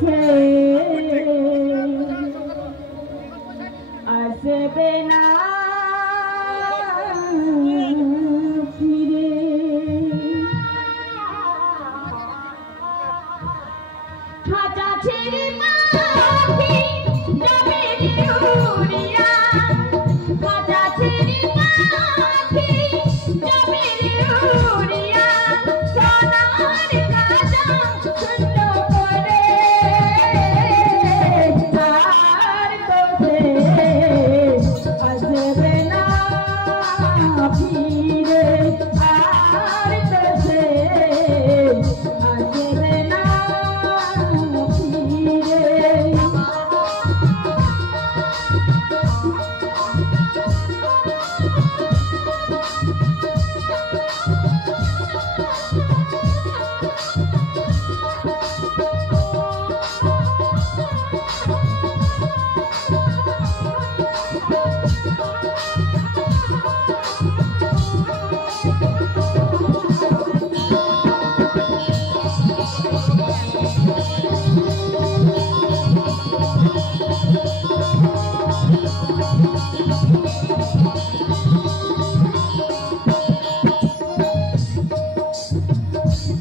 আছে আসবে না ফিরে খাঁচা ছেড়ে পাখি যাবে উড়িয়া খাঁচা ছেড়ে পাখি যাবে উড়িয়া সোনার খাঁচা শূন্য করে আর তো সে আসবে না ফিরে আর তো সে আসবে না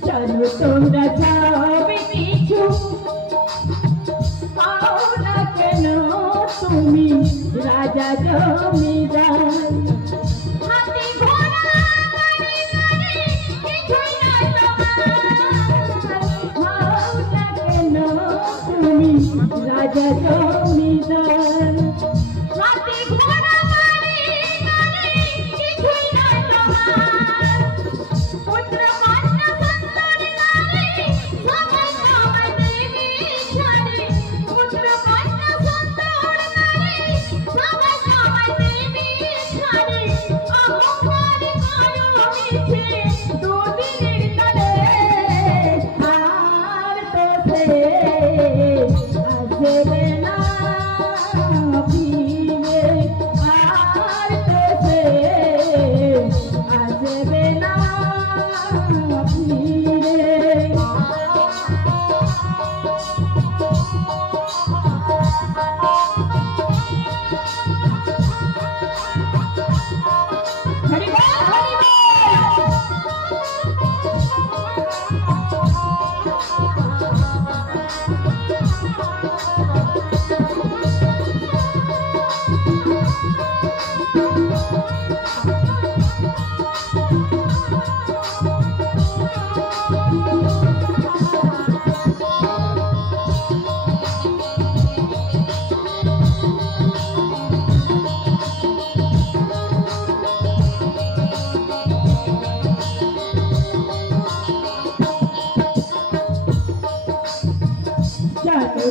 চলো তোমরা যাবে কিছু পাও না কেন তুমি রাজা জমিদার হাতি ঘোড়া গাড়ি কিছুই নাই তোমার পাও না কেন তুমি রাজা জমিদার হাতি ঘোড়া গাড়ি কিছুই নাই তোমার পুত্র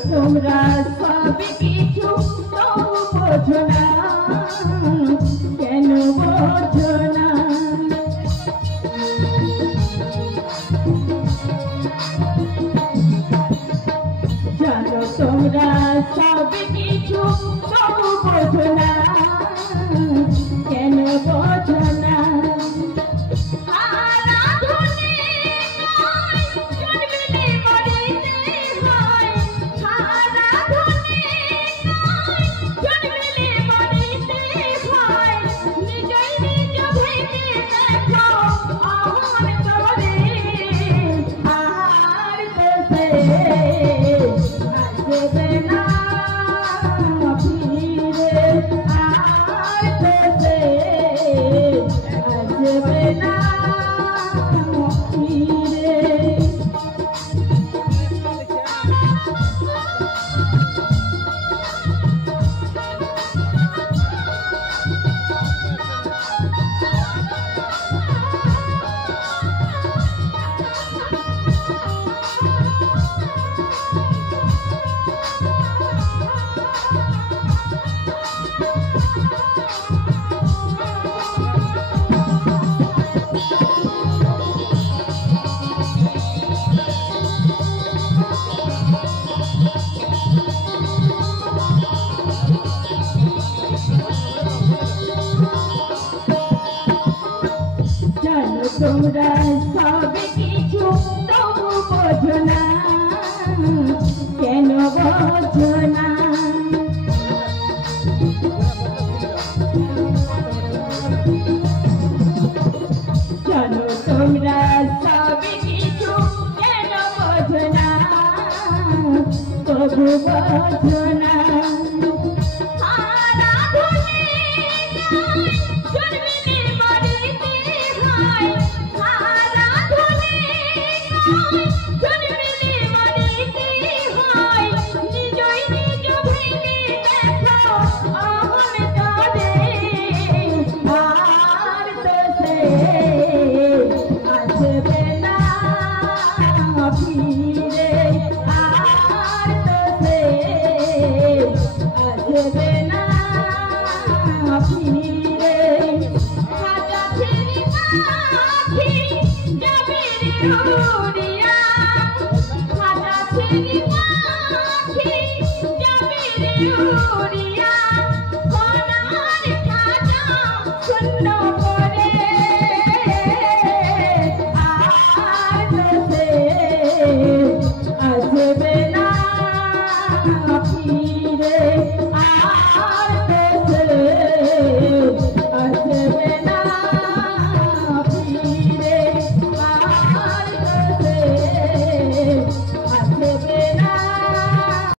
তোমরা সব কিছু বোঝো না কেন বোঝো না জানো তোমরা সব কিছু বোঝো না কেন বোঝো না জন্মিলে বোঝো না সারা দুনিয়ায় জন্মিলে মরিতে হয় সারা দুনিয়ায় জন্মিলে মরিতে হয় নিজই নিজ ভেঙে দেখো অহন তরে আর তো সে আসবে না ফিরে আর তো সে আসবে না ফিরে খাজা ছেড়ে পাখি যাবে রে উড়িয়া খাজা ছেড়ে পাখি যাবে রে উড়িয়া সোনার খাজা শূন্য